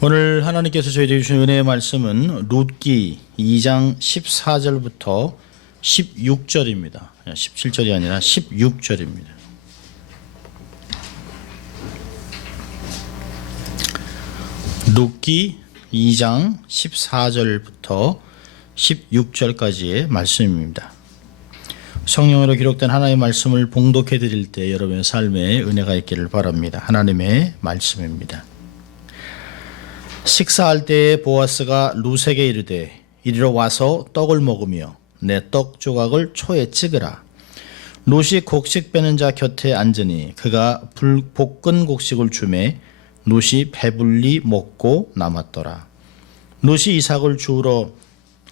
오늘 하나님께서 저희에게 주신 은혜의 말씀은 룻기 2장 14절부터 16절입니다. 17절이 아니라 16절입니다. 룻기 2장 14절부터 16절까지의 말씀입니다. 성령으로 기록된 하나님의 말씀을 봉독해 드릴 때 여러분의 삶에 은혜가 있기를 바랍니다. 하나님의 말씀입니다. 식사할 때에 보아스가 룻에게 이르되 이리로 와서 떡을 먹으며 내 떡 조각을 초에 찍으라. 룻이 곡식 빼는 자 곁에 앉으니 그가 볶은 곡식을 주매 룻이 배불리 먹고 남았더라. 룻이 이삭을 주우러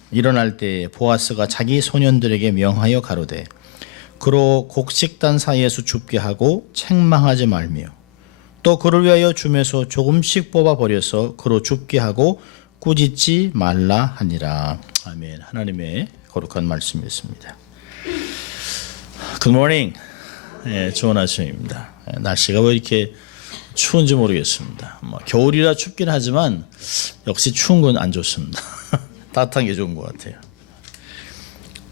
일어날 때에 보아스가 자기 소년들에게 명하여 가로되 그로 곡식단 사이에서 줍게 하고 책망하지 말며 또 그를 위하여 줌에서 조금씩 뽑아 버려서 그로 줍게 하고 꾸짖지 말라 하니라. 아멘. 하나님의 거룩한 말씀이었습니다. Good morning. 네, 좋은 아침입니다. 날씨가 왜 이렇게 추운지 모르겠습니다. 겨울이라 춥긴 하지만 역시 추운 건 안 좋습니다. 따뜻한 게 좋은 것 같아요.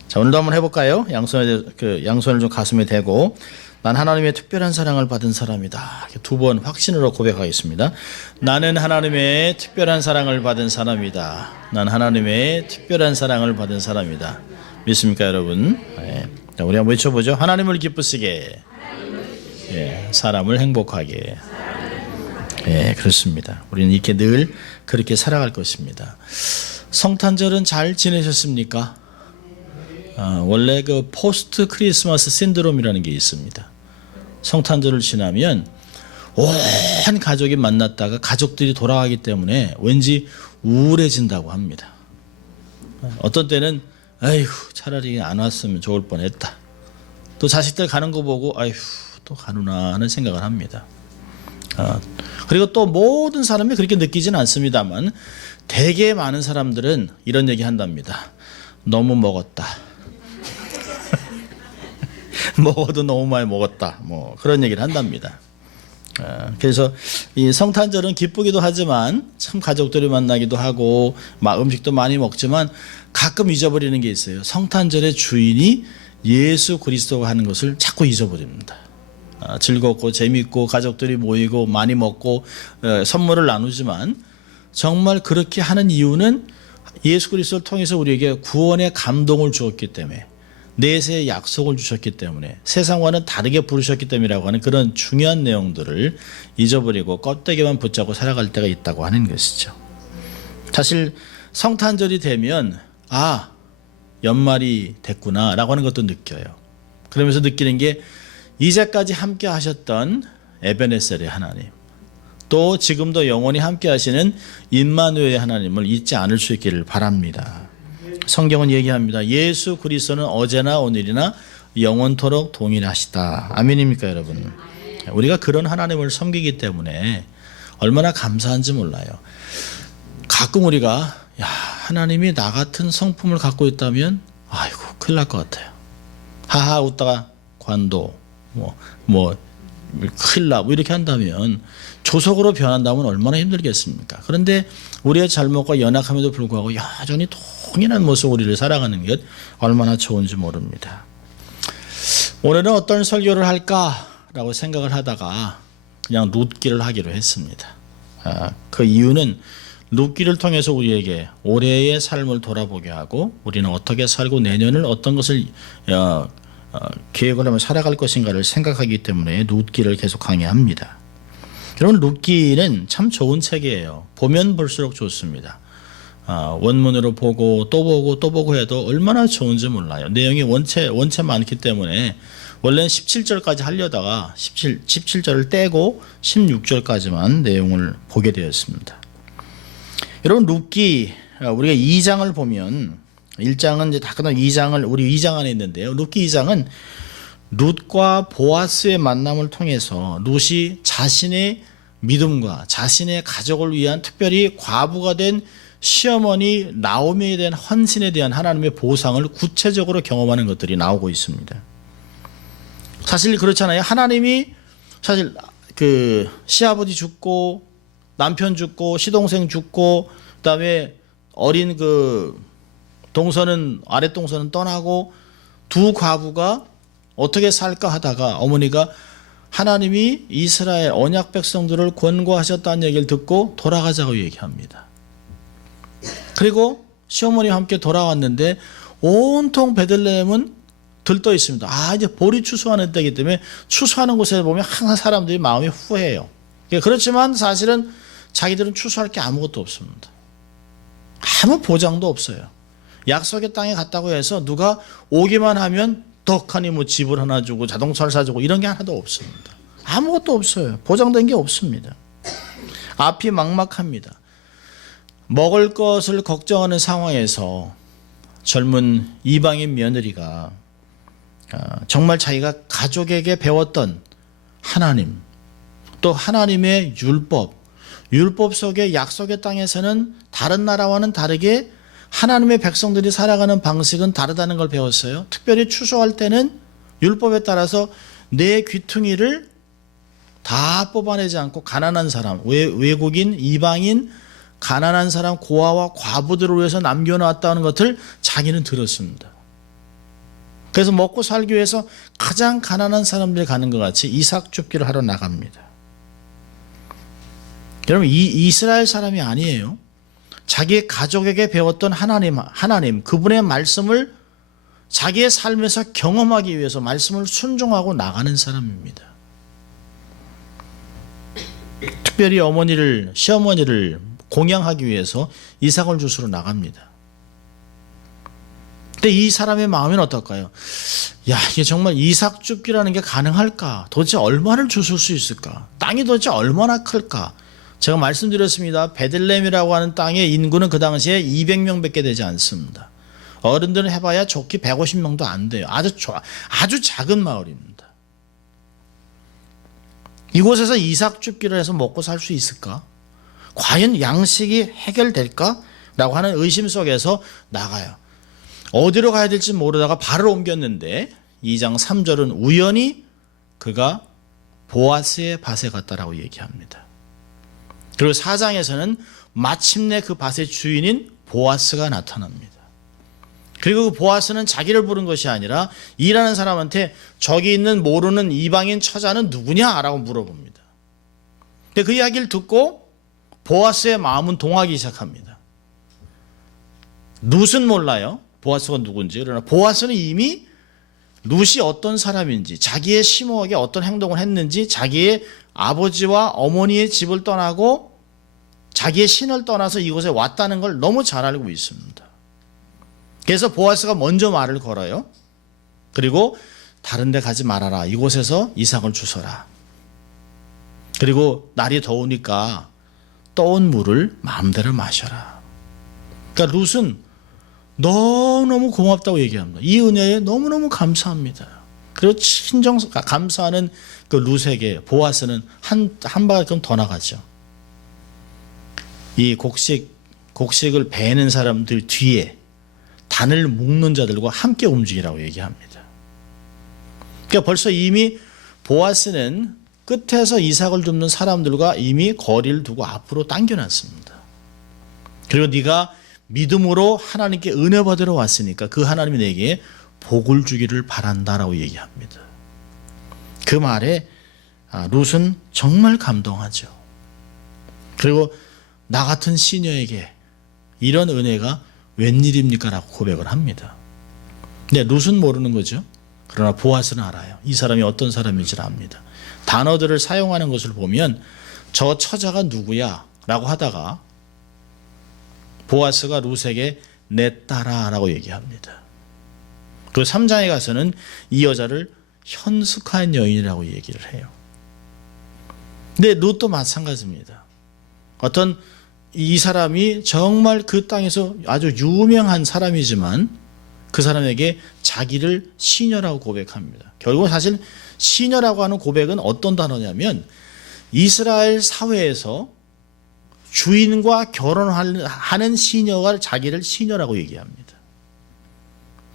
자, 오늘도 한번 해볼까요? 양손을 좀 가슴에 대고 난 하나님의 특별한 사랑을 받은 사람이다. 두 번 확신으로 고백하겠습니다. 나는 하나님의 특별한 사랑을 받은 사람이다. 난 하나님의 특별한 사랑을 받은 사람이다. 믿습니까, 여러분? 네. 자, 우리 한번 외쳐보죠. 하나님을 기쁘시게, 예, 사람을 행복하게. 예, 그렇습니다. 우리는 이렇게 늘 그렇게 살아갈 것입니다. 성탄절은 잘 지내셨습니까? 원래 그 포스트 크리스마스 신드롬이라는 게 있습니다. 성탄절을 지나면 온 가족이 만났다가 가족들이 돌아가기 때문에 왠지 우울해진다고 합니다. 어떤 때는 아이고 차라리 안 왔으면 좋을 뻔했다. 또 자식들 가는 거 보고 아이고 또 가누나 하는 생각을 합니다. 그리고 또 모든 사람이 그렇게 느끼지는 않습니다만 되게 많은 사람들은 이런 얘기 한답니다. 너무 먹었다. 먹어도 너무 많이 먹었다. 뭐 그런 얘기를 한답니다. 그래서 이 성탄절은 기쁘기도 하지만 참 가족들이 만나기도 하고 음식도 많이 먹지만 가끔 잊어버리는 게 있어요. 성탄절의 주인이 예수 그리스도가 하는 것을 자꾸 잊어버립니다. 즐겁고 재밌고 가족들이 모이고 많이 먹고 선물을 나누지만 정말 그렇게 하는 이유는 예수 그리스도를 통해서 우리에게 구원의 감동을 주었기 때문에 내세의 약속을 주셨기 때문에 세상과는 다르게 부르셨기 때문이라고 하는 그런 중요한 내용들을 잊어버리고 껍데기만 붙잡고 살아갈 때가 있다고 하는 것이죠. 사실 성탄절이 되면 연말이 됐구나 라고 하는 것도 느껴요. 그러면서 느끼는 게 이제까지 함께 하셨던 에베네셀의 하나님, 또 지금도 영원히 함께 하시는 임마누엘의 하나님을 잊지 않을 수 있기를 바랍니다. 성경은 얘기합니다. 예수 그리스도는 어제나 오늘이나 영원토록 동일하시다. 아멘입니까, 여러분? 우리가 그런 하나님을 섬기기 때문에 얼마나 감사한지 몰라요. 가끔 우리가 하나님이 나 같은 성품을 갖고 있다면 아이고 큰일 날 것 같아요. 하하 웃다가 관도 큰일 나 이렇게 한다면 조석으로 변한다면 얼마나 힘들겠습니까? 그런데 우리의 잘못과 연약함에도 불구하고 여전히 동일한 모습 우리를 살아가는 것 얼마나 좋은지 모릅니다. 오늘은 어떤 설교를 할까라고 생각을 하다가 그냥 룻기를 하기로 했습니다. 그 이유는 룻기를 통해서 우리에게 올해의 삶을 돌아보게 하고 우리는 어떻게 살고 내년을 어떤 것을 계획을 하며 살아갈 것인가를 생각하기 때문에 룻기를 계속 강의합니다. 여러분, 룻기는 참 좋은 책이에요. 보면 볼수록 좋습니다. 원문으로 보고 또 보고 또 보고 해도 얼마나 좋은지 몰라요. 내용이 원체 많기 때문에 원래는 17절까지 하려다가 17절을 떼고 16절까지만 내용을 보게 되었습니다. 여러분, 룻기 우리가 2장을 보면 1장은 이제 다 끝나고 2장을 우리 2장 안에 있는데요. 룻기 2장은 룻과 보아스의 만남을 통해서 룻이 자신의 믿음과 자신의 가족을 위한 특별히 과부가 된 시어머니 나오미에 대한 헌신에 대한 하나님의 보상을 구체적으로 경험하는 것들이 나오고 있습니다. 사실 그렇잖아요. 하나님이 사실 그 시아버지 죽고 남편 죽고 시동생 죽고 그다음에 어린 그 동서는 아랫 동서는 떠나고 두 과부가 어떻게 살까 하다가 어머니가 하나님이 이스라엘 언약 백성들을 권고하셨다는 얘기를 듣고 돌아가자고 얘기합니다. 그리고 시어머니와 함께 돌아왔는데 온통 베들레헴은 들떠 있습니다. 이제 보리 추수하는 때이기 때문에 추수하는 곳에 보면 항상 사람들이 마음이 후회해요. 그렇지만 사실은 자기들은 추수할 게 아무것도 없습니다. 아무 보장도 없어요. 약속의 땅에 갔다고 해서 누가 오기만 하면 떡하니 뭐 집을 하나 주고 자동차를 사주고 이런 게 하나도 없습니다. 아무것도 없어요. 보장된 게 없습니다. 앞이 막막합니다. 먹을 것을 걱정하는 상황에서 젊은 이방인 며느리가 정말 자기가 가족에게 배웠던 하나님, 또 하나님의 율법 속의 약속의 땅에서는 다른 나라와는 다르게 하나님의 백성들이 살아가는 방식은 다르다는 걸 배웠어요. 특별히 추수할 때는 율법에 따라서 내 귀퉁이를 다 뽑아내지 않고 가난한 사람, 외국인, 이방인, 가난한 사람, 고아와 과부들을 위해서 남겨놨다는 것을 자기는 들었습니다. 그래서 먹고 살기 위해서 가장 가난한 사람들이 가는 것 같이 이삭 줍기를 하러 나갑니다. 여러분, 이스라엘 사람이 아니에요. 자기의 가족에게 배웠던 하나님, 그분의 말씀을 자기의 삶에서 경험하기 위해서 말씀을 순종하고 나가는 사람입니다. 특별히 시어머니를 공양하기 위해서 이삭을 주스러 나갑니다. 근데 이 사람의 마음은 어떨까요? 이게 정말 이삭 줍기라는 게 가능할까? 도대체 얼마를 주실 수 있을까? 땅이 도대체 얼마나 클까? 제가 말씀드렸습니다. 베들레헴이라고 하는 땅의 인구는 그 당시에 200명밖에 되지 않습니다. 어른들은 해봐야 좋게 150명도 안 돼요. 아주 작은 마을입니다. 이곳에서 이삭 줍기를 해서 먹고 살 수 있을까? 과연 양식이 해결될까? 라고 하는 의심 속에서 나가요. 어디로 가야 될지 모르다가 발을 옮겼는데 2장 3절은 우연히 그가 보아스의 밭에 갔다라고 얘기합니다. 그리고 4장에서는 마침내 그 밭의 주인인 보아스가 나타납니다. 그리고 그 보아스는 자기를 부른 것이 아니라 일하는 사람한테 저기 있는 모르는 이방인 처자는 누구냐라고 물어봅니다. 근데 그 이야기를 듣고 보아스의 마음은 동하기 시작합니다. 룻은 몰라요. 보아스가 누군지. 그러나 보아스는 이미 룻이 어떤 사람인지, 자기의 심오하게 어떤 행동을 했는지, 자기의 아버지와 어머니의 집을 떠나고 자기의 신을 떠나서 이곳에 왔다는 걸 너무 잘 알고 있습니다. 그래서 보아스가 먼저 말을 걸어요. 그리고 다른 데 가지 말아라. 이곳에서 이삭을 주서라. 그리고 날이 더우니까 떠온 물을 마음대로 마셔라. 그러니까 룻은 너무너무 고맙다고 얘기합니다. 이 은혜에 너무너무 감사합니다. 그리고 감사하는 그 룻에게 보아스는 한 발짝 더 나가죠. 이 곡식을 베는 사람들 뒤에 단을 묶는 자들과 함께 움직이라고 얘기합니다. 그러니까 벌써 이미 보아스는 끝에서 이삭을 줍는 사람들과 이미 거리를 두고 앞으로 당겨놨습니다. 그리고 네가 믿음으로 하나님께 은혜 받으러 왔으니까 그 하나님이 내게 복을 주기를 바란다라고 얘기합니다. 그 말에 룻은 정말 감동하죠. 그리고 나 같은 시녀에게 이런 은혜가 웬일입니까? 라고 고백을 합니다. 근데 룻은 모르는 거죠. 그러나 보아스는 알아요. 이 사람이 어떤 사람인지를 압니다. 단어들을 사용하는 것을 보면 저 처자가 누구야? 라고 하다가 보아스가 룻에게 내 딸아 라고 얘기합니다. 그 3장에 가서는 이 여자를 현숙한 여인이라고 얘기를 해요. 근데 룻도 마찬가지입니다. 어떤 이 사람이 정말 그 땅에서 아주 유명한 사람이지만 그 사람에게 자기를 시녀라고 고백합니다. 결국 사실 시녀라고 하는 고백은 어떤 단어냐면 이스라엘 사회에서 주인과 결혼하는 시녀가 자기를 시녀라고 얘기합니다.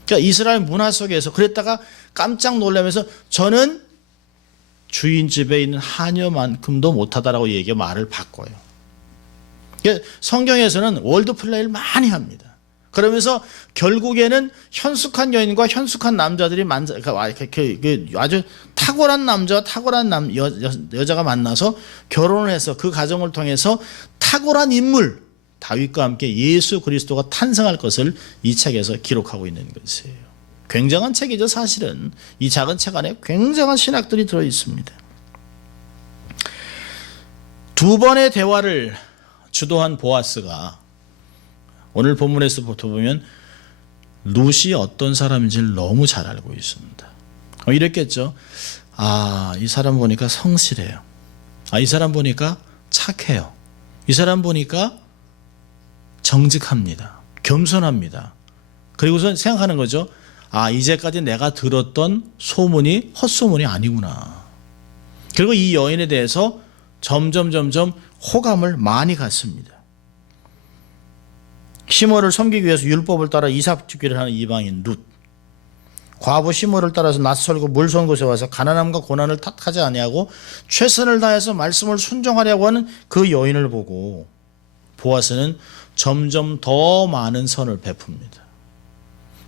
그러니까 이스라엘 문화 속에서 그랬다가 깜짝 놀라면서 저는 주인 집에 있는 하녀만큼도 못하다라고 말을 바꿔요. 성경에서는 월드 플레이를 많이 합니다. 그러면서 결국에는 현숙한 여인과 현숙한 남자들이 아주 탁월한 남자와 탁월한 여자가 만나서 결혼을 해서 그 가정을 통해서 탁월한 인물 다윗과 함께 예수 그리스도가 탄생할 것을 이 책에서 기록하고 있는 것이에요. 굉장한 책이죠. 사실은 이 작은 책 안에 굉장한 신학들이 들어 있습니다. 두 번의 대화를 주도한 보아스가 오늘 본문에서 보면 룻이 어떤 사람인지를 너무 잘 알고 있습니다. 이랬겠죠. 이 사람 보니까 성실해요. 이 사람 보니까 착해요. 이 사람 보니까 정직합니다. 겸손합니다. 그리고선 생각하는 거죠. 이제까지 내가 들었던 소문이 헛소문이 아니구나. 그리고 이 여인에 대해서 점점 호감을 많이 갖습니다. 시므를 섬기기 위해서 율법을 따라 이삭죽기를 하는 이방인 룻, 과부 시므를 따라서 낯설고 물선 곳에 와서 가난함과 고난을 탓하지 아니하고 최선을 다해서 말씀을 순종하려고 하는 그 여인을 보고 보아스는 점점 더 많은 선을 베풉니다.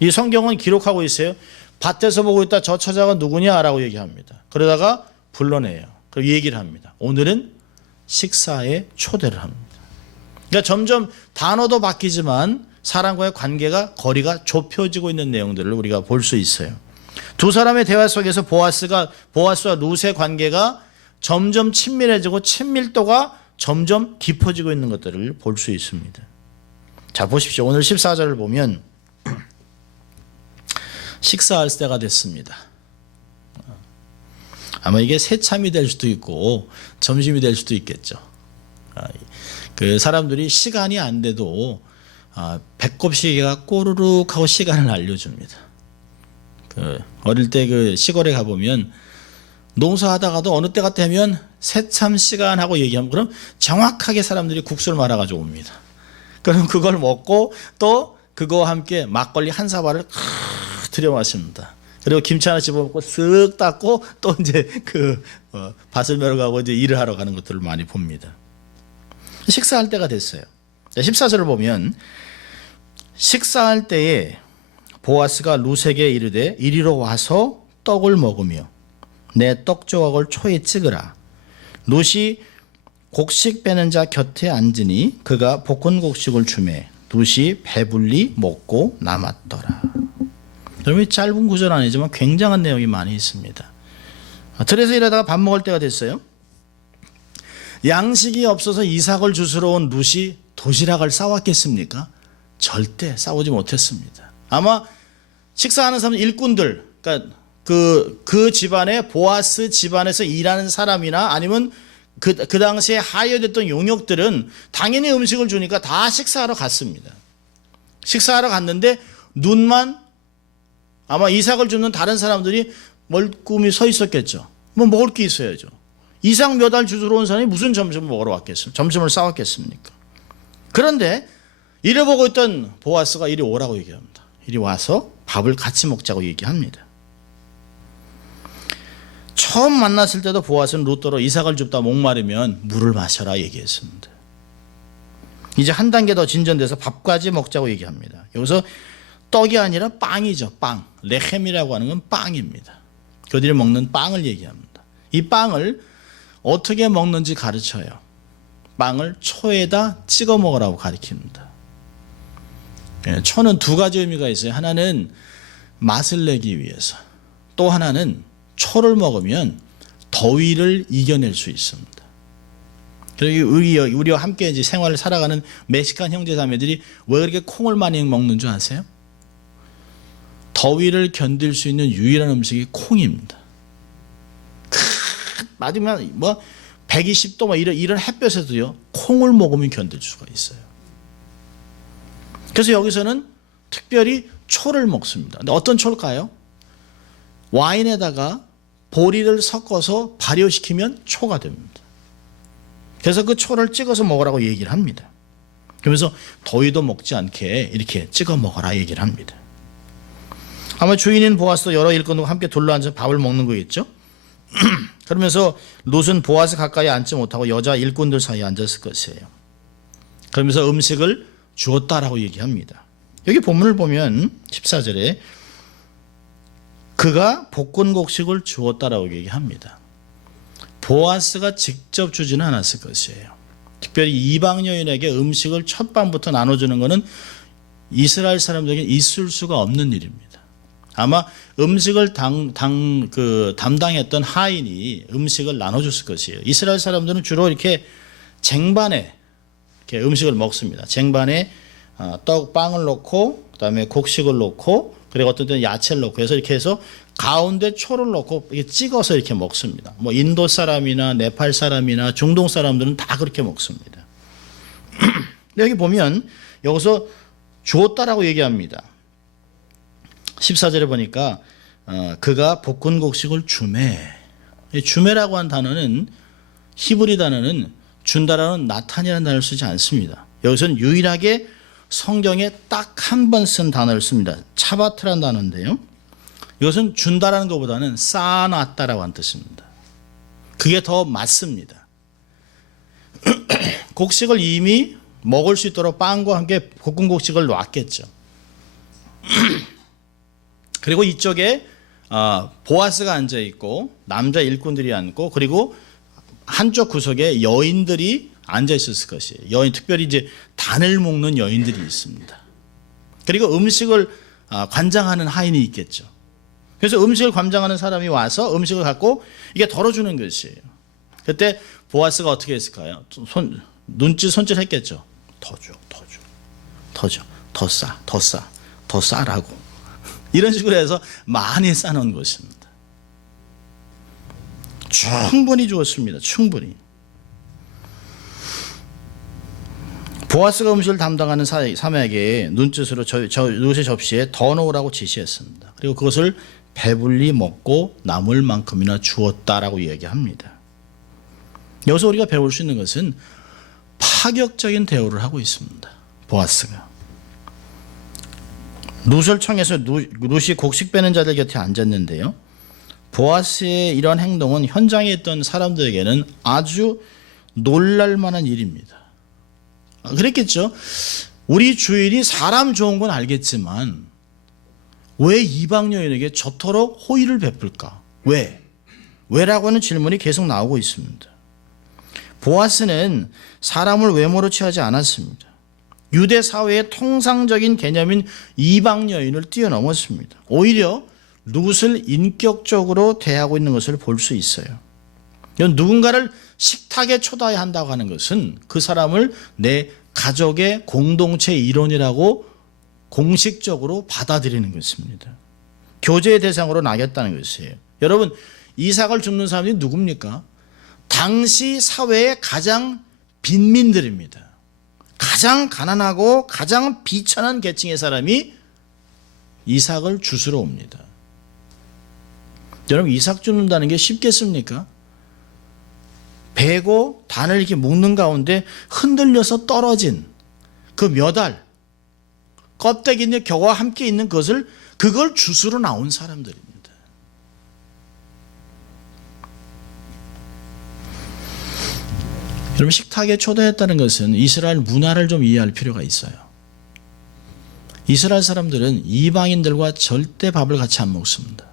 이 성경은 기록하고 있어요. 밭에서 보고 있다 저 처자가 누구냐라고 얘기합니다. 그러다가 불러내요. 그리고 얘기를 합니다. 오늘은 식사에 초대를 합니다. 그러니까 점점 단어도 바뀌지만 사람과의 관계가 거리가 좁혀지고 있는 내용들을 우리가 볼 수 있어요. 두 사람의 대화 속에서 보아스와 룻의 관계가 점점 친밀해지고 친밀도가 점점 깊어지고 있는 것들을 볼 수 있습니다. 자, 보십시오. 오늘 14절을 보면 식사할 때가 됐습니다. 아마 이게 새참이 될 수도 있고 점심이 될 수도 있겠죠. 그 사람들이 시간이 안 돼도 배꼽 시계가 꼬르륵 하고 시간을 알려줍니다. 어릴 때 그 시골에 가보면 농사하다가도 어느 때가 되면 새참 시간하고 얘기하면 그럼 정확하게 사람들이 국수를 말아가지고 옵니다. 그럼 그걸 먹고 또 그거와 함께 막걸리 한 사발을 들여 마십니다. 그리고 김치 하나 집어먹고 쓱 닦고 또 이제 밭을 매러 가고 이제 일을 하러 가는 것들을 많이 봅니다. 식사할 때가 됐어요. 14절을 보면 식사할 때에 보아스가 룻에게 이르되 이리로 와서 떡을 먹으며 내 떡 조각을 초에 찍으라. 룻이 곡식 빼는 자 곁에 앉으니 그가 볶은 곡식을 주매 룻이 배불리 먹고 남았더라. 여러분, 짧은 구절 아니지만 굉장한 내용이 많이 있습니다. 들에서 일하다가 밥 먹을 때가 됐어요. 양식이 없어서 이삭을 주스러 온 룻이 도시락을 싸왔겠습니까? 절대 싸우지 못했습니다. 아마 식사하는 사람 일꾼들, 그러니까 그 집안에 보아스 집안에서 일하는 사람이나 아니면 그 당시에 하여됐던 용역들은 당연히 음식을 주니까 다 식사하러 갔습니다. 식사하러 갔는데 룻만 아마 이삭을 줍는 다른 사람들이 멀끔히 서 있었겠죠. 뭐 먹을 게 있어야죠. 이삭 몇 알 주스러 온 사람이 무슨 점심을 먹으러 왔겠습니까? 점심을 싸왔겠습니까? 그런데 이래 보고 있던 보아스가 이리 오라고 얘기합니다. 이리 와서 밥을 같이 먹자고 얘기합니다. 처음 만났을 때도 보아스는 룻더러 이삭을 줍다 목마르면 물을 마셔라 얘기했습니다. 이제 한 단계 더 진전돼서 밥까지 먹자고 얘기합니다. 여기서 떡이 아니라 빵이죠. 빵. 레헴이라고 하는 건 빵입니다. 그들이 먹는 빵을 얘기합니다. 이 빵을 어떻게 먹는지 가르쳐요. 빵을 초에다 찍어 먹으라고 가르칩니다. 초는 두 가지 의미가 있어요. 하나는 맛을 내기 위해서, 또 하나는 초를 먹으면 더위를 이겨낼 수 있습니다. 그리고 우리와 함께 이제 생활을 살아가는 멕시칸 형제자매들이 왜 그렇게 콩을 많이 먹는 줄 아세요? 더위를 견딜 수 있는 유일한 음식이 콩입니다. 맞으면 뭐 120도 뭐 이런 햇볕에도요 콩을 먹으면 견딜 수가 있어요. 그래서 여기서는 특별히 초를 먹습니다. 근데 어떤 초일까요? 와인에다가 보리를 섞어서 발효시키면 초가 됩니다. 그래서 그 초를 찍어서 먹으라고 얘기를 합니다. 그러면서 더위도 먹지 않게 이렇게 찍어 먹어라 얘기를 합니다. 아마 주인인 보아스도 여러 일꾼과 함께 둘러앉아 밥을 먹는 거겠죠. 그러면서 룻은 보아스 가까이 앉지 못하고 여자 일꾼들 사이에 앉았을 것이에요. 그러면서 음식을 주었다라고 얘기합니다. 여기 본문을 보면 14절에 그가 볶은 곡식을 주었다라고 얘기합니다. 보아스가 직접 주지는 않았을 것이에요. 특별히 이방 여인에게 음식을 첫 밤부터 나눠주는 것은 이스라엘 사람들에게 있을 수가 없는 일입니다. 아마 음식을 담당했던 하인이 음식을 나눠줬을 것이에요. 이스라엘 사람들은 주로 이렇게 쟁반에 이렇게 음식을 먹습니다. 쟁반에 빵을 넣고 그다음에 곡식을 넣고 그리고 어떤 때는 야채를 넣고 해서 이렇게 해서 가운데 초를 넣고 이렇게 찍어서 이렇게 먹습니다. 뭐 인도 사람이나 네팔 사람이나 중동 사람들은 다 그렇게 먹습니다. 여기 보면 여기서 주었다라고 얘기합니다. 14절에 보니까 그가 볶은 곡식을 주매. 주매라고 한 단어는 히브리 단어는 준다라는 나탄이라는 단어를 쓰지 않습니다. 여기서는 유일하게 성경에 딱 한 번 쓴 단어를 씁니다. 차바트라는 단어인데요. 이것은 준다라는 것보다는 쌓아놨다라고 하는 뜻입니다. 그게 더 맞습니다. 곡식을 이미 먹을 수 있도록 빵과 함께 볶은 곡식을 놨겠죠. 그리고 이쪽에 보아스가 앉아있고 남자 일꾼들이 앉고 그리고 한쪽 구석에 여인들이 앉아 있었을 것이에요. 여인, 특별히 이제 단을 묶는 여인들이 있습니다. 그리고 음식을 관장하는 하인이 있겠죠. 그래서 음식을 관장하는 사람이 와서 음식을 갖고 이게 덜어주는 것이에요. 그때 보아스가 어떻게 했을까요? 손질 했겠죠. 더 줘, 더 싸라고. 이런 식으로 해서 많이 싸놓은 것입니다. 충분히 주었습니다. 충분히. 보아스가 음식을 담당하는 사람에게 눈짓으로 룻의 접시에 더 넣으라고 지시했습니다. 그리고 그것을 배불리 먹고 남을 만큼이나 주었다라고 이야기합니다. 여기서 우리가 배울 수 있는 것은 파격적인 대우를 하고 있습니다. 보아스가. 룻을 청해서 룻이 곡식 빼는 자들 곁에 앉았는데요. 보아스의 이런 행동은 현장에 있던 사람들에게는 아주 놀랄만한 일입니다. 그랬겠죠. 우리 주인이 사람 좋은 건 알겠지만 왜 이방 여인에게 저토록 호의를 베풀까? 왜라고 하는 질문이 계속 나오고 있습니다. 보아스는 사람을 외모로 취하지 않았습니다. 유대 사회의 통상적인 개념인 이방 여인을 뛰어넘었습니다. 오히려 룻을 인격적으로 대하고 있는 것을 볼 수 있어요. 누군가를 식탁에 초대해야 한다고 하는 것은 그 사람을 내 가족의 공동체 일원이라고 공식적으로 받아들이는 것입니다. 교제의 대상으로 나겠다는 것이에요. 여러분, 이삭을 줍는 사람이 누굽니까? 당시 사회의 가장 빈민들입니다. 가장 가난하고 가장 비천한 계층의 사람이 이삭을 주스러 옵니다. 여러분, 이삭 줍는다는 게 쉽겠습니까? 베고 단을 이렇게 묶는 가운데 흔들려서 떨어진 그 몇 알, 껍데기와 겨와 함께 있는 그걸 주스러 나온 사람들입니다. 여러분, 식탁에 초대했다는 것은 이스라엘 문화를 좀 이해할 필요가 있어요. 이스라엘 사람들은 이방인들과 절대 밥을 같이 안 먹습니다.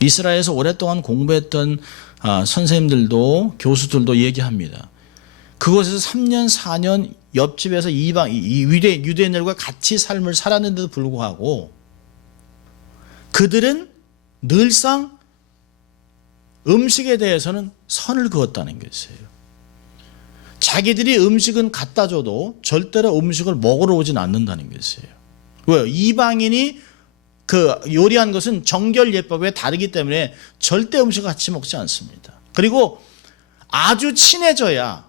이스라엘에서 오랫동안 공부했던 선생님들도 교수들도 얘기합니다. 그곳에서 3년 4년 옆집에서 유대인들과 같이 삶을 살았는데도 불구하고 그들은 늘상 음식에 대해서는 선을 그었다는 것이에요. 자기들이 음식은 갖다 줘도 절대로 음식을 먹으러 오진 않는다는 것이에요. 왜요? 이방인이 요리한 것은 정결 예법에 다르기 때문에 절대 음식을 같이 먹지 않습니다. 그리고 아주 친해져야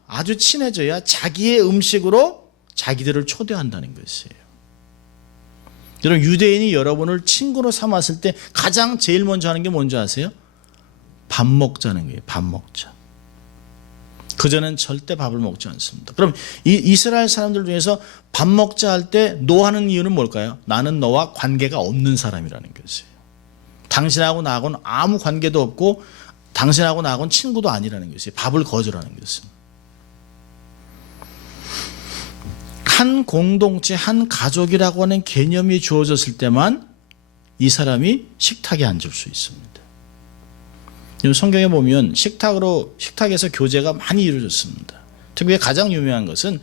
자기의 음식으로 자기들을 초대한다는 것이에요. 여러분, 유대인이 여러분을 친구로 삼았을 때 가장 제일 먼저 하는 게 뭔지 아세요? 밥 먹자는 거예요. 밥 먹자. 그전엔 절대 밥을 먹지 않습니다. 그럼 이스라엘 사람들 중에서 밥 먹자 할 때 노하는 이유는 뭘까요? 나는 너와 관계가 없는 사람이라는 것이에요. 당신하고 나하고는 아무 관계도 없고 당신하고 나하고는 친구도 아니라는 것이에요. 밥을 거절하는 것은. 한 공동체, 한 가족이라고 하는 개념이 주어졌을 때만 이 사람이 식탁에 앉을 수 있습니다. 성경에 보면 식탁에서 교제가 많이 이루어졌습니다. 특히 가장 유명한 것은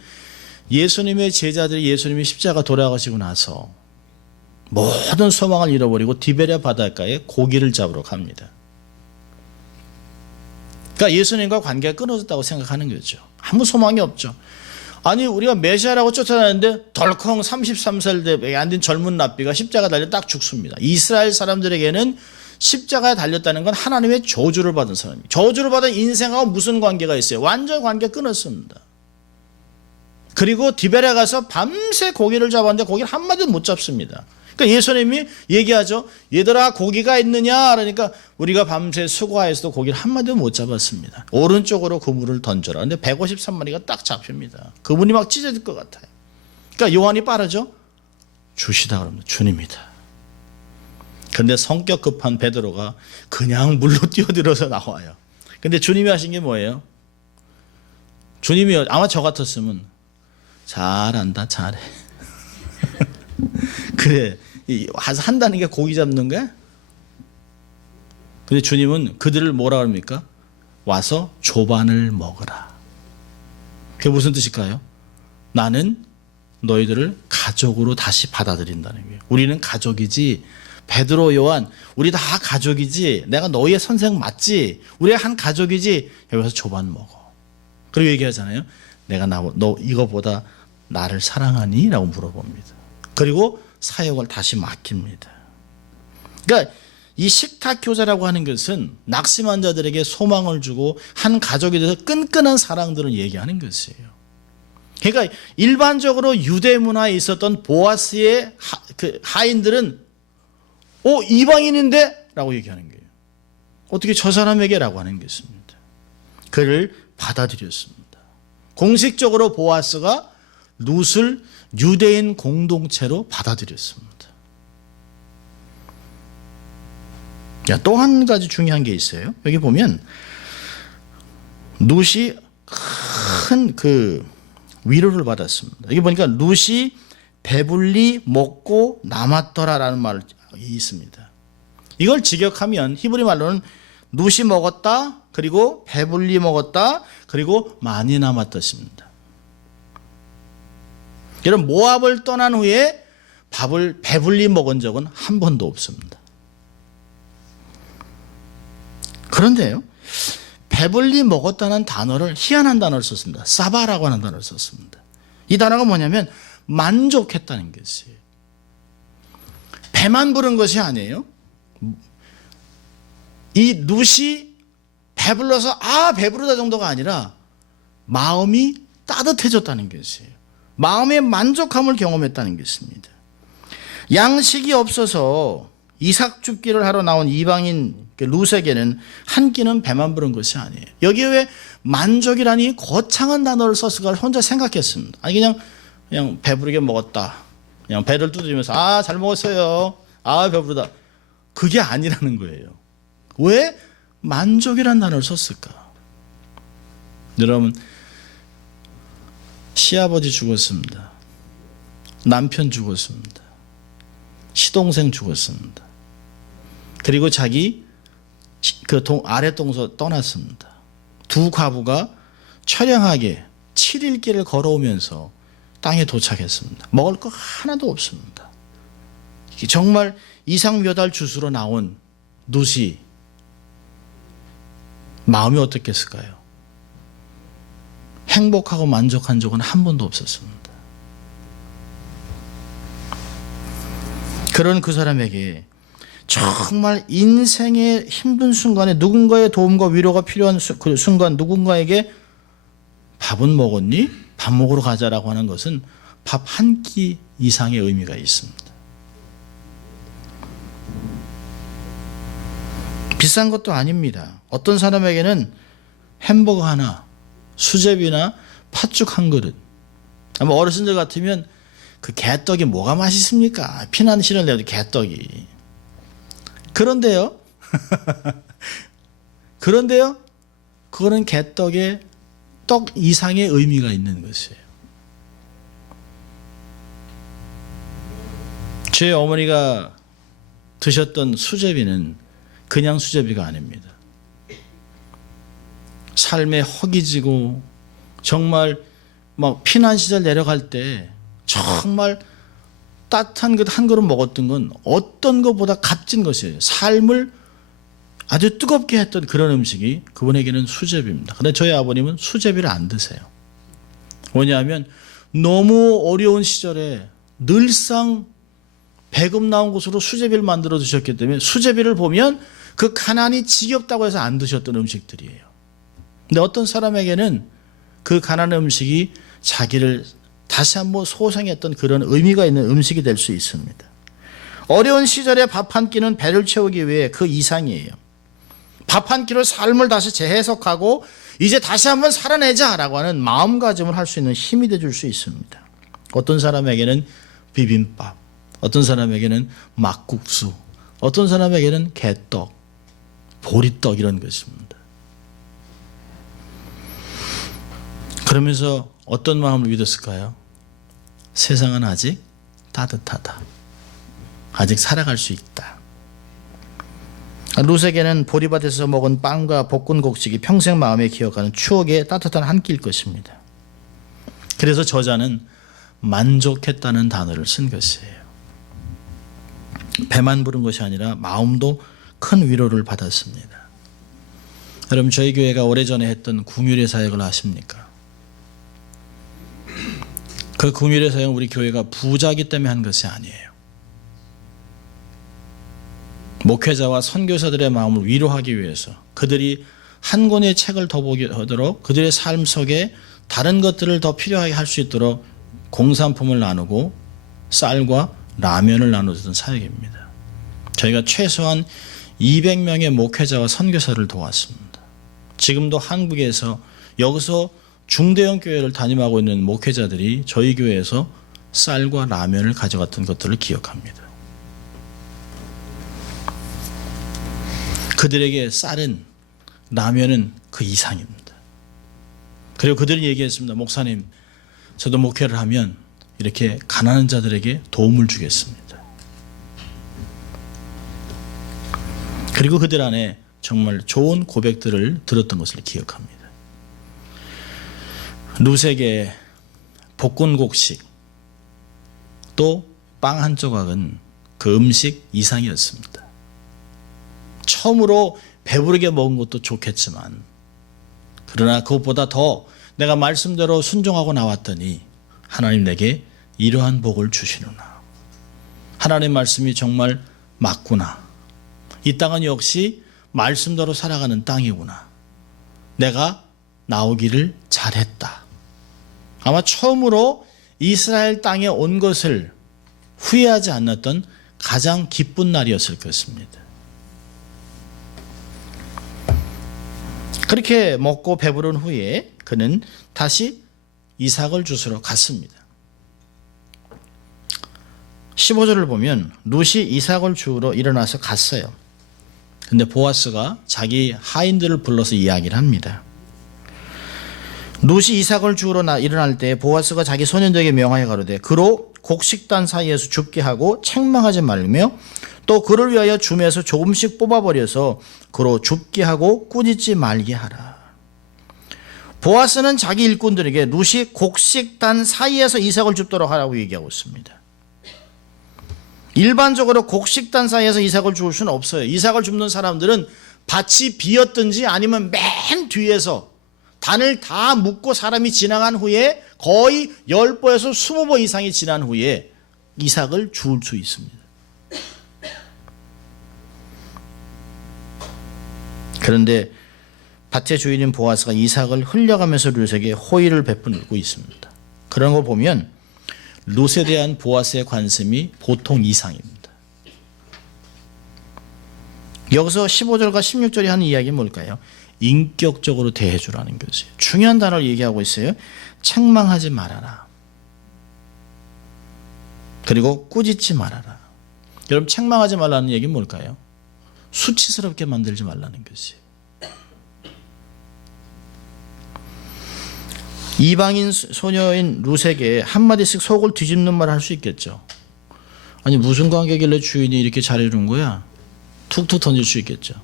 예수님의 제자들이 예수님이 십자가 돌아가시고 나서 모든 소망을 잃어버리고 디베랴 바닷가에 고기를 잡으러 갑니다. 그러니까 예수님과 관계가 끊어졌다고 생각하는 거죠. 아무 소망이 없죠. 아니 우리가 메시아라고 쫓아다녔는데 덜컹 33살 안 된 젊은 랍비가 십자가 달려 딱 죽습니다. 이스라엘 사람들에게는 십자가에 달렸다는 건 하나님의 저주를 받은 사람이에요. 저주를 받은 인생하고 무슨 관계가 있어요? 완전 관계 끊었습니다. 그리고 디베랴 가서 밤새 고기를 잡았는데 고기를 한마디도 못 잡습니다. 그러니까 예수님이 얘기하죠. 얘들아 고기가 있느냐? 그러니까 우리가 밤새 수고하여서도 고기를 한마디도 못 잡았습니다. 오른쪽으로 그물을 던져라. 근데 153마리가 딱 잡힙니다. 그분이 막 찢어질 것 같아요. 그러니까 요한이 빠르죠. 주시다 그러면 주님이다. 근데 성격 급한 베드로가 그냥 물로 뛰어들어서 나와요. 근데 주님이 하신 게 뭐예요? 주님이 아마 저 같았으면 잘한다 잘해. 그래 와서 한다는 게 고기 잡는 거야? 근데 주님은 그들을 뭐라 그럽니까? 와서 조반을 먹으라. 그게 무슨 뜻일까요? 나는 너희들을 가족으로 다시 받아들인다는 거예요. 우리는 가족이지. 베드로, 요한 우리 다 가족이지. 내가 너희의 선생 맞지. 우리가 한 가족이지. 여기서 조반 먹어. 그리고 얘기하잖아요. 내가 너 이거보다 나를 사랑하니? 라고 물어봅니다. 그리고 사역을 다시 맡깁니다. 그러니까 이 식탁 교제라고 하는 것은 낙심한 자들에게 소망을 주고 한 가족에 대해서 끈끈한 사랑들을 얘기하는 것이에요. 그러니까 일반적으로 유대 문화에 있었던 보아스의 하인들은 이방인인데? 라고 얘기하는 거예요. 어떻게 저 사람에게? 라고 하는 것입니다. 그를 받아들였습니다. 공식적으로 보아스가 룻을 유대인 공동체로 받아들였습니다. 또 한 가지 중요한 게 있어요. 여기 보면 룻이 큰 위로를 받았습니다. 여기 보니까 룻이 배불리 먹고 남았더라라는 말이 있습니다. 이걸 직역하면 히브리 말로는 룻이 먹었다, 그리고 배불리 먹었다, 그리고 많이 남았다입니다. 여러분 모압을 떠난 후에 밥을 배불리 먹은 적은 한 번도 없습니다. 그런데요, 배불리 먹었다는 단어를 희한한 단어를 썼습니다. 사바라고 하는 단어를 썼습니다. 이 단어가 뭐냐면 만족했다는 것이에요. 배만 부른 것이 아니에요. 이 룻이 배불러서 배부르다 정도가 아니라 마음이 따뜻해졌다는 것이에요. 마음의 만족함을 경험했다는 것입니다. 양식이 없어서 이삭 줍기를 하러 나온 이방인 룻에게는 한 끼는 배만 부른 것이 아니에요. 여기에 왜 만족이라니 거창한 단어를 썼을까 혼자 생각했습니다. 아니 그냥 배부르게 먹었다. 그냥 배를 두드리면서 잘 먹었어요. 배부르다. 그게 아니라는 거예요. 왜 만족이라는 단어를 썼을까? 여러분 시아버지 죽었습니다. 남편 죽었습니다. 시동생 죽었습니다. 그리고 자기 아래 동서 떠났습니다. 두 과부가 처량하게 7일 길을 걸어오면서 땅에 도착했습니다. 먹을 거 하나도 없습니다. 정말 이상 몇 알 주스로 나온 룻이 마음이 어떻겠을까요? 행복하고 만족한 적은 한 번도 없었습니다. 그런 그 사람에게 정말 인생의 힘든 순간에 누군가의 도움과 위로가 필요한 그 순간 누군가에게 밥은 먹었니? 밥 먹으러 가자라고 하는 것은 밥 한 끼 이상의 의미가 있습니다. 비싼 것도 아닙니다. 어떤 사람에게는 햄버거 하나, 수제비나 팥죽 한 그릇. 아마 어르신들 같으면 그 개떡이 뭐가 맛있습니까? 피난 실을 내도 개떡이. 그런데요, 그거는 개떡에 떡 이상의 의미가 있는 것이에요. 저희 어머니가 드셨던 수제비는 그냥 수제비가 아닙니다. 삶에 허기지고 정말 막 피난 시절 내려갈 때 정말 따뜻한 것 한 그릇 먹었던 건 어떤 것보다 값진 것이에요. 삶을 아주 뜨겁게 했던 그런 음식이 그분에게는 수제비입니다. 그런데 저희 아버님은 수제비를 안 드세요. 왜냐하면 너무 어려운 시절에 늘상 배급 나온 곳으로 수제비를 만들어 드셨기 때문에 수제비를 보면 그 가난이 지겹다고 해서 안 드셨던 음식들이에요. 근데 어떤 사람에게는 그 가난한 음식이 자기를 다시 한번 소생했던 그런 의미가 있는 음식이 될 수 있습니다. 어려운 시절에 밥 한 끼는 배를 채우기 위해 그 이상이에요. 밥 한 끼로 삶을 다시 재해석하고 이제 다시 한번 살아내자라고 하는 마음가짐을 할 수 있는 힘이 되줄 수 있습니다. 어떤 사람에게는 비빔밥, 어떤 사람에게는 막국수, 어떤 사람에게는 개떡, 보리떡 이런 것입니다. 그러면서 어떤 마음을 믿었을까요? 세상은 아직 따뜻하다. 아직 살아갈 수 있다. 룻에게는 보리밭에서 먹은 빵과 볶은 곡식이 평생 마음에 기억하는 추억의 따뜻한 한 끼일 것입니다. 그래서 저자는 만족했다는 단어를 쓴 것이에요. 배만 부른 것이 아니라 마음도 큰 위로를 받았습니다. 여러분, 저희 교회가 오래전에 했던 궁유리 사역을 아십니까? 그 궁유리 사역은 우리 교회가 부자기 때문에 한 것이 아니에요. 목회자와 선교사들의 마음을 위로하기 위해서 그들이 한 권의 책을 더 보게 하도록 그들의 삶 속에 다른 것들을 더 필요하게 할 수 있도록 공산품을 나누고 쌀과 라면을 나눠주던 사역입니다. 저희가 최소한 200명의 목회자와 선교사를 도왔습니다. 지금도 한국에서 여기서 중대형 교회를 담임하고 있는 목회자들이 저희 교회에서 쌀과 라면을 가져갔던 것들을 기억합니다. 그들에게 쌀은, 라면은 그 이상입니다. 그리고 그들이 얘기했습니다. 목사님, 저도 목회를 하면 이렇게 가난한 자들에게 도움을 주겠습니다. 그리고 그들 안에 정말 좋은 고백들을 들었던 것을 기억합니다. 룻에게 볶은 곡식 또 빵 한 조각은 그 음식 이상이었습니다. 처음으로 배부르게 먹은 것도 좋겠지만 그러나 그것보다 더 내가 말씀대로 순종하고 나왔더니 하나님 내게 이러한 복을 주시는구나. 하나님 말씀이 정말 맞구나. 이 땅은 역시 말씀대로 살아가는 땅이구나. 내가 나오기를 잘했다. 아마 처음으로 이스라엘 땅에 온 것을 후회하지 않았던 가장 기쁜 날이었을 것입니다. 그렇게 먹고 배부른 후에 그는 다시 이삭을 주스러 갔습니다. 15절을 보면 룻이 이삭을 주우러 일어나서 갔어요. 근데 보아스가 자기 하인들을 불러서 이야기를 합니다. 룻이 이삭을 주우러 일어날 때 보아스가 자기 소년들에게 명하여 가로되 그로 곡식단 사이에서 줍게 하고 책망하지 말며 또 그를 위하여 줌에서 조금씩 뽑아버려서 그로 줍게 하고 꾸짖지 말게 하라. 보아스는 자기 일꾼들에게 룻이 곡식단 사이에서 이삭을 줍도록 하라고 얘기하고 있습니다. 일반적으로 곡식단 사이에서 이삭을 주울 수는 없어요. 이삭을 줍는 사람들은 밭이 비었든지 아니면 맨 뒤에서 단을 다 묶고 사람이 지나간 후에 거의 10보에서 20보 이상이 지난 후에 이삭을 주울 수 있습니다. 그런데 밭의 주인인 보아스가 이삭을 흘려가면서 룻에게 호의를 베풀고 있습니다. 그런 걸 보면 룻에 대한 보아스의 관심이 보통 이상입니다. 여기서 15절과 16절이 하는 이야기는 뭘까요? 인격적으로 대해주라는 것이에요. 중요한 단어를 얘기하고 있어요. 책망하지 말아라. 그리고 꾸짖지 말아라. 여러분, 책망하지 말라는 얘기는 뭘까요? 수치스럽게 만들지 말라는 것이에요. 이방인 소녀인 룻에게 한마디씩 속을 뒤집는 말을 할 수 있겠죠. 아니 무슨 관계길래 주인이 이렇게 잘해준 거야? 툭툭 던질 수 있겠죠.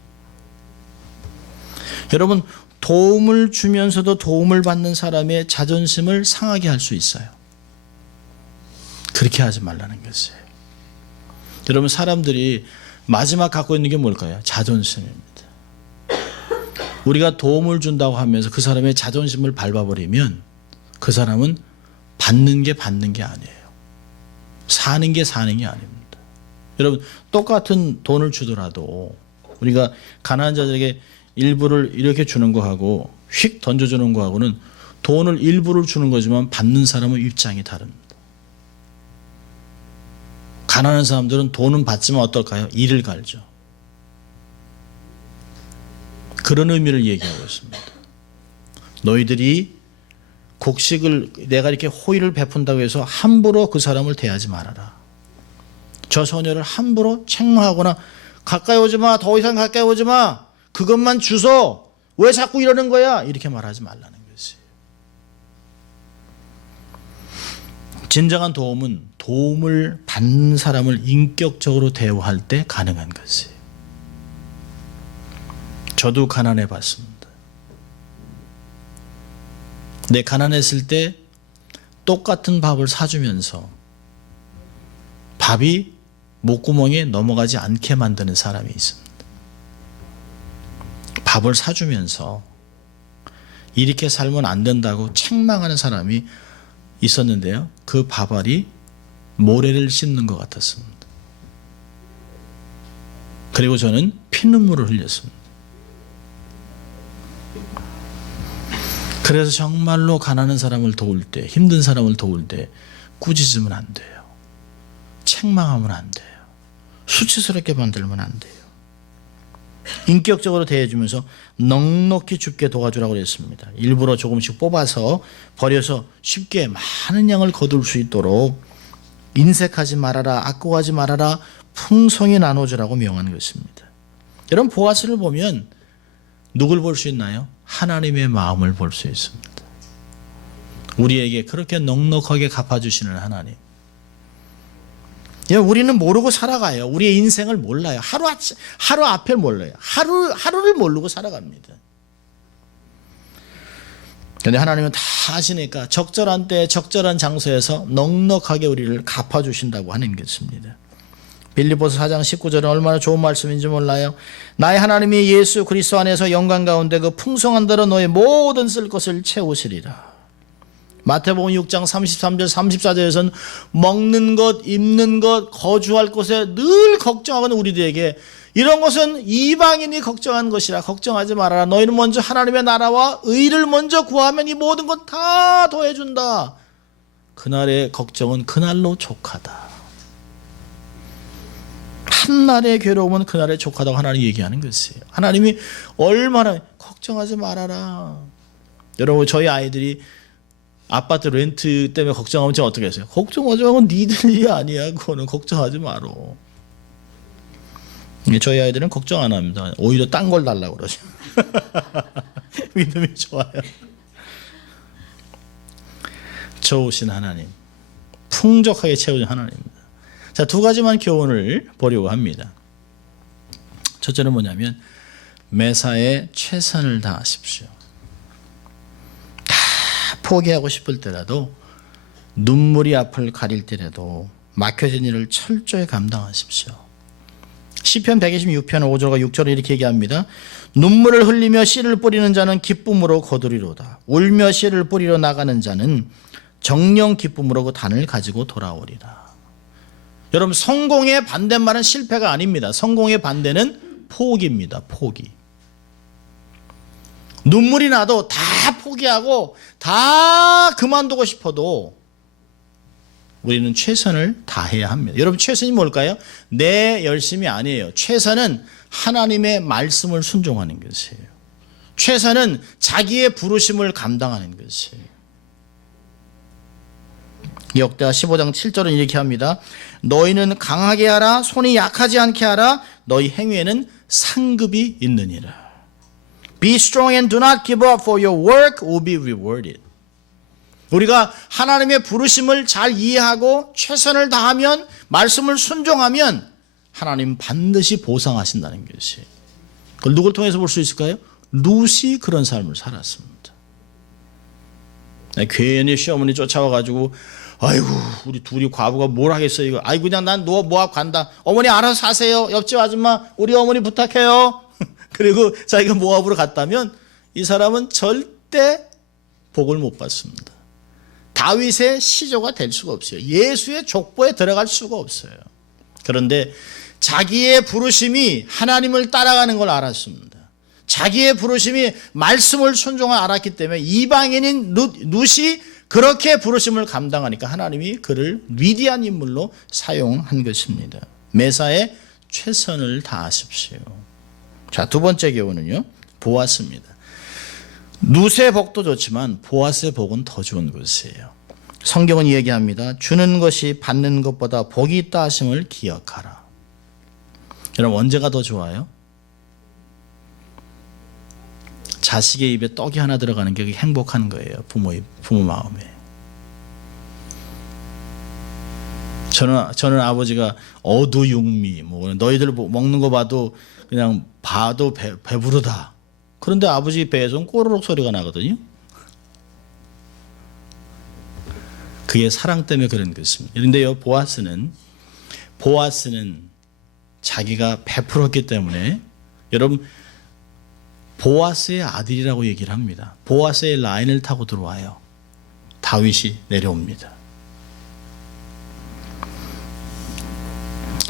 여러분, 도움을 주면서도 도움을 받는 사람의 자존심을 상하게 할 수 있어요. 그렇게 하지 말라는 것이에요. 여러분, 사람들이 마지막 갖고 있는 게 뭘까요? 자존심입니다. 우리가 도움을 준다고 하면서 그 사람의 자존심을 밟아버리면 그 사람은 받는 게 아니에요. 사는 게 아닙니다. 여러분, 똑같은 돈을 주더라도 우리가 가난한 자들에게 일부를 이렇게 주는 거하고 휙 던져주는 거하고는 돈을 일부를 주는 거지만 받는 사람의 입장이 다릅니다. 가난한 사람들은 돈은 받지만 어떨까요? 이를 갈죠. 그런 의미를 얘기하고 있습니다. 너희들이 곡식을 내가 이렇게 호의를 베푼다고 해서 함부로 그 사람을 대하지 말아라. 저 소녀를 함부로 책망하거나 가까이 오지 마, 더 이상 가까이 오지 마, 그것만 주소, 왜 자꾸 이러는 거야, 이렇게 말하지 말라는 것이에요. 진정한 도움은 도움을 받는 사람을 인격적으로 대우할 때 가능한 것이에요. 저도 가난해 봤습니다. 내 가난했을 때 똑같은 밥을 사주면서 밥이 목구멍에 넘어가지 않게 만드는 사람이 있습니다. 밥을 사주면서 이렇게 살면 안 된다고 책망하는 사람이 있었는데요. 그 밥알이 모래를 씹는 것 같았습니다. 그리고 저는 피눈물을 흘렸습니다. 그래서 정말로 가난한 사람을 도울 때, 힘든 사람을 도울 때 꾸짖으면 안 돼요. 책망하면 안 돼요. 수치스럽게 만들면 안 돼요. 인격적으로 대해주면서 넉넉히 줍게 도와주라고 그랬습니다. 일부러 조금씩 뽑아서 버려서 쉽게 많은 양을 거둘 수 있도록 인색하지 말아라, 악고하지 말아라, 풍성히 나눠주라고 명한 것입니다. 여러분, 보아스를 보면 누굴 볼 수 있나요? 하나님의 마음을 볼 수 있습니다. 우리에게 그렇게 넉넉하게 갚아주시는 하나님. 우리는 모르고 살아가요. 우리의 인생을 몰라요. 하루 앞을 몰라요. 하루를 모르고 살아갑니다. 그런데 하나님은 다 아시니까 적절한 때 적절한 장소에서 넉넉하게 우리를 갚아주신다고 하는 것입니다. 빌립보서 4장 19절은 얼마나 좋은 말씀인지 몰라요. 나의 하나님이 예수 그리스도 안에서 영광 가운데 그 풍성한 대로 너의 모든 쓸 것을 채우시리라. 마태복음 6장 33절 34절에서는 먹는 것, 입는 것, 거주할 곳에 늘 걱정하는 우리들에게 이런 것은 이방인이 걱정한 것이라 걱정하지 말아라. 너희는 먼저 하나님의 나라와 의를 먼저 구하면 이 모든 것 다 더해준다. 그날의 걱정은 그날로 족하다. 한날의 괴로움은 그날의 족하다고 하나님 얘기하는 것이에요. 하나님이 얼마나 걱정하지 말아라. 여러분, 저희 아이들이 아파트 렌트 때문에 걱정하면 제가 어떻게 했어요? 걱정하지 말고 니들 일 아니야. 그거는 걱정하지 마라. 저희 아이들은 걱정 안 합니다. 오히려 딴 걸 달라고 그러죠. 믿음이 좋아요. 좋으신 하나님, 풍족하게 채우신 하나님입니다. 자, 두 가지만 교훈을 보려고 합니다. 첫째는 뭐냐면 매사에 최선을 다하십시오. 다 포기하고 싶을 때라도, 눈물이 앞을 가릴 때라도 막혀진 일을 철저히 감당하십시오. 시편 126편 5절과 6절에 이렇게 얘기합니다. 눈물을 흘리며 씨를 뿌리는 자는 기쁨으로 거두리로다. 울며 씨를 뿌리러 나가는 자는 정령 기쁨으로 그 단을 가지고 돌아오리라. 여러분, 성공의 반대말은 실패가 아닙니다. 성공의 반대는 포기입니다. 포기. 눈물이 나도 다 포기하고 다 그만두고 싶어도 우리는 최선을 다해야 합니다. 여러분, 최선이 뭘까요? 내 열심이 아니에요. 최선은 하나님의 말씀을 순종하는 것이에요. 최선은 자기의 부르심을 감당하는 것이에요. 역대하 15장 7절은 이렇게 합니다. 너희는 강하게 하라, 손이 약하지 않게 하라. 너희 행위에는 상급이 있느니라. Be strong and do not give up, for your work will be rewarded. 우리가 하나님의 부르심을 잘 이해하고 최선을 다하면, 말씀을 순종하면 하나님 반드시 보상하신다는 것이. 그걸 누굴 통해서 볼 수 있을까요? 룻이 그런 삶을 살았습니다. 괜히 시어머니 쫓아와가지고 아이고 우리 둘이 과부가 뭘 하겠어요 이거. 아이고 그냥 난 모압 간다. 어머니 알아서 하세요. 옆집 아줌마 우리 어머니 부탁해요. 그리고 자기가 모압으로 갔다면 이 사람은 절대 복을 못 받습니다. 다윗의 시조가 될 수가 없어요. 예수의 족보에 들어갈 수가 없어요. 그런데 자기의 부르심이 하나님을 따라가는 걸 알았습니다. 자기의 부르심이 말씀을 순종을 알았기 때문에 이방인인 룻이 그렇게 부르심을 감당하니까 하나님이 그를 위대한 인물로 사용한 것입니다. 매사에 최선을 다하십시오. 자, 두 번째 교훈은요, 보아스입니다. 룻의 복도 좋지만 보아스의 복은 더 좋은 것이에요. 성경은 얘기합니다. 주는 것이 받는 것보다 복이 있다 하심을 기억하라. 여러분 언제가 더 좋아요? 자식의 입에 떡이 하나 들어가는 게 행복한 거예요. 부모 마음에. 저는 아버지가 어두육미 너희들 먹는 거 봐도 그냥 봐도 배부르다. 그런데 아버지 배에서는 꼬르륵 소리가 나거든요. 그게 사랑 때문에 그런 것입니다. 그런데요, 보아스는 자기가 베풀었기 때문에, 여러분 보아스의 아들이라고 얘기를 합니다. 보아스의 라인을 타고 들어와요. 다윗이 내려옵니다.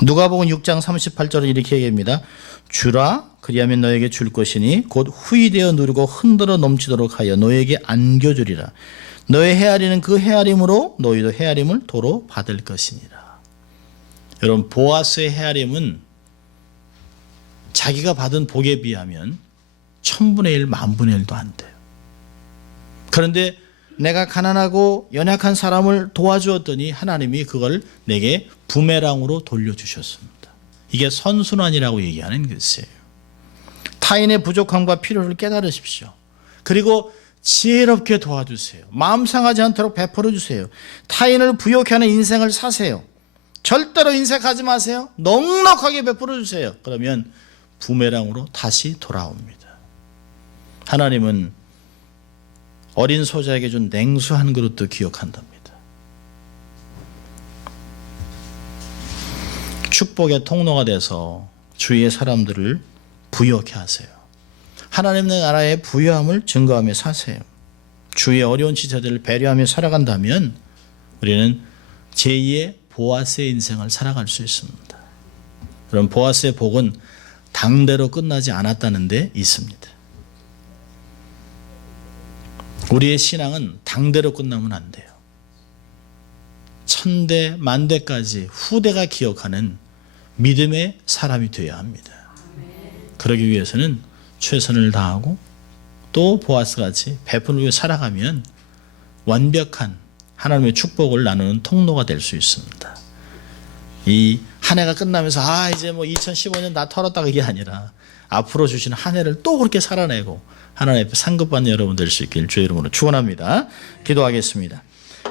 누가복음 6장 38절은 이렇게 얘기합니다. 주라 그리하면 너에게 줄 것이니 곧 후이되어 누르고 흔들어 넘치도록 하여 너에게 안겨주리라. 너의 헤아리는 그 헤아림으로 너희도 헤아림을 도로 받을 것이니라. 여러분 보아스의 헤아림은 자기가 받은 복에 비하면 1000분의 1, 10,000분의 1도 안 돼요. 그런데 내가 가난하고 연약한 사람을 도와주었더니 하나님이 그걸 내게 부메랑으로 돌려주셨습니다. 이게 선순환이라고 얘기하는 것이에요. 타인의 부족함과 필요를 깨달으십시오. 그리고 지혜롭게 도와주세요. 마음 상하지 않도록 베풀어 주세요. 타인을 부욕해 하는 인생을 사세요. 절대로 인색하지 마세요. 넉넉하게 베풀어 주세요. 그러면 부메랑으로 다시 돌아옵니다. 하나님은 어린 소자에게 준 냉수 한 그릇도 기억한답니다. 축복의 통로가 돼서 주위의 사람들을 부유하게 하세요. 하나님의 나라의 부유함을 증거하며 사세요. 주위의 어려운 지체들을 배려하며 살아간다면 우리는 제2의 보아스의 인생을 살아갈 수 있습니다. 그럼 보아스의 복은 당대로 끝나지 않았다는 데 있습니다. 우리의 신앙은 당대로 끝나면 안 돼요. 1000대, 10,000대까지 후대가 기억하는 믿음의 사람이 되어야 합니다. 그러기 위해서는 최선을 다하고 또 보아스같이 베풀며 살아가면 완벽한 하나님의 축복을 나누는 통로가 될 수 있습니다. 이 한 해가 끝나면서 이제 2015년 다 털었다 그게 아니라 앞으로 주시는 한 해를 또 그렇게 살아내고 하나님 앞에 상급받는 여러분 될 수 있길 주의 이름으로 축원합니다. 기도하겠습니다.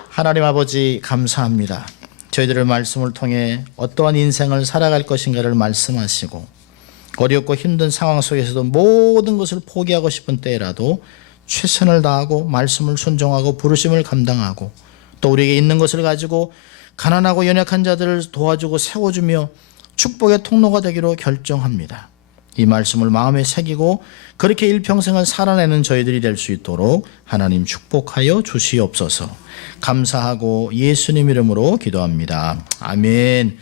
하나님 아버지 감사합니다. 저희들의 말씀을 통해 어떠한 인생을 살아갈 것인가를 말씀하시고 어렵고 힘든 상황 속에서도 모든 것을 포기하고 싶은 때라도 최선을 다하고 말씀을 순종하고 부르심을 감당하고 또 우리에게 있는 것을 가지고 가난하고 연약한 자들을 도와주고 세워주며 축복의 통로가 되기로 결정합니다. 이 말씀을 마음에 새기고 그렇게 일평생을 살아내는 저희들이 될 수 있도록 하나님 축복하여 주시옵소서. 감사하고 예수님 이름으로 기도합니다. 아멘.